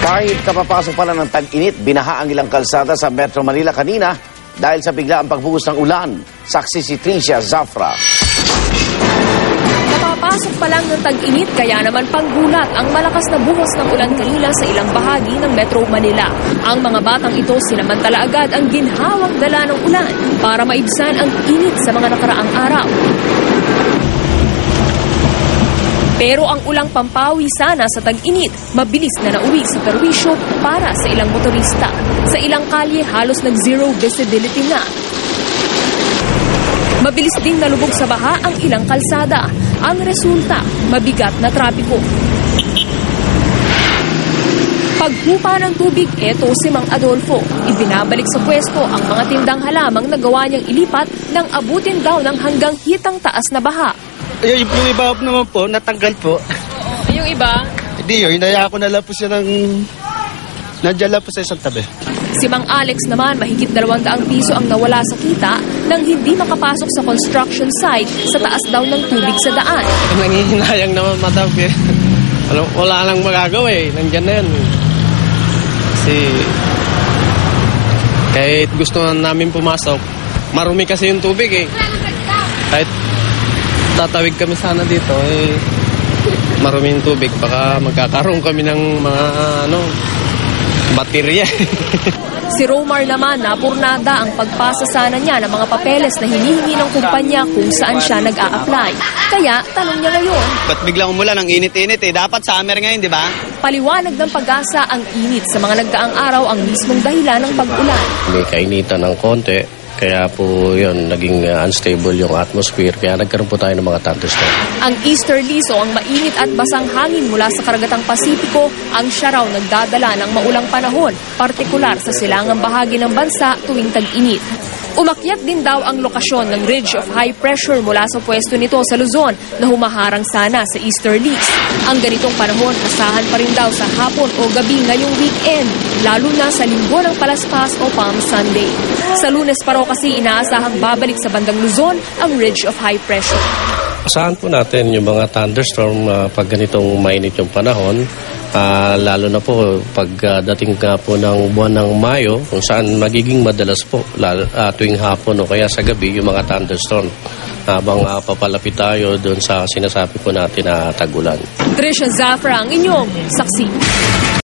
Kahit kapapasok pa lang ng tag-init, binaha ang ilang kalsada sa Metro Manila kanina dahil sa biglaang pagbuhos ng ulan. Saksi si Tricia Zafra. Kapapasok pa lang ng tag-init, kaya naman panggulat ang malakas na buhos ng ulan kanina sa ilang bahagi ng Metro Manila. Ang mga batang ito sinamantala agad ang ginhawang dala ng ulan para maibsan ang init sa mga nakaraang araw. Pero ang ulang pampawi sana sa tag-init, mabilis na nauwi sa perwisyo para sa ilang motorista. Sa ilang kalye, halos nag-zero visibility na. Mabilis ding nalubog sa baha ang ilang kalsada. Ang resulta, mabigat na trapiko. Paghupa ng tubig, eto si Mang Adolfo. Ibinabalik sa pwesto ang mga tindang halamang nagawa niyang ilipat nang abutin daw ng hanggang hitang taas na baha. Yung iba naman po, natanggal po. Yung iba? Hindi yun, hinaya ko na lang po siya ng... Nandiyan lang po sa isang tabi. Si Mang Alex naman, mahigit 200 piso ang nawala sa kita nang hindi makapasok sa construction site sa taas daw ng tubig sa daan. Nangihinayang naman, madam. Wala lang magagawa eh. Nandiyan na yan. Kasi kahit gusto namin pumasok, marumi kasi yung tubig eh. Kahit tatawid kami sana dito eh, marumi yung tubig. Baka magkakaroon kami ng mga baterya. Si Romar naman, napurnada ang pagpasa sana niya ng mga papeles na hinihingi ng kumpanya kung saan siya nag-a-apply. Kaya, tanong niya ngayon, ba't biglang umulan? Ang init-init eh. Dapat summer ngayon, di ba? paliwanag ng Pag-asa ang init sa mga nagdaang araw ang mismong dahilan ng pag-ulan. May kainitan ng konti, kaya po yun, naging unstable yung atmosphere, kaya nagkaroon po tayo ng mga thunderstorm. Ang easterlies o ang mainit at basang hangin mula sa karagatang Pasipiko ang siya raw nagdadala ng maulang panahon, partikular sa silangang bahagi ng bansa tuwing tag-init. Umakyat din daw ang lokasyon ng ridge of high pressure mula sa pwesto nito sa Luzon na humaharang sana sa easterlies. Ang ganitong panahon, asahan pa rin daw sa hapon o gabi ngayong weekend, lalo na sa linggo ng Palaspas o Palm Sunday. Sa Lunes pa raw kasi inaasahang babalik sa bandang Luzon ang ridge of high pressure. Asahan po natin yung mga thunderstorm pag ganitong mainit yung panahon. Lalo na po pagdating po ng buwan ng Mayo, kung saan magiging madalas po tuwing hapon o kaya sa gabi yung mga thunderstorm habang papalapit tayo doon sa sinasabi po natin na tag-ulan. Tricia Zafra ang inyong saksi.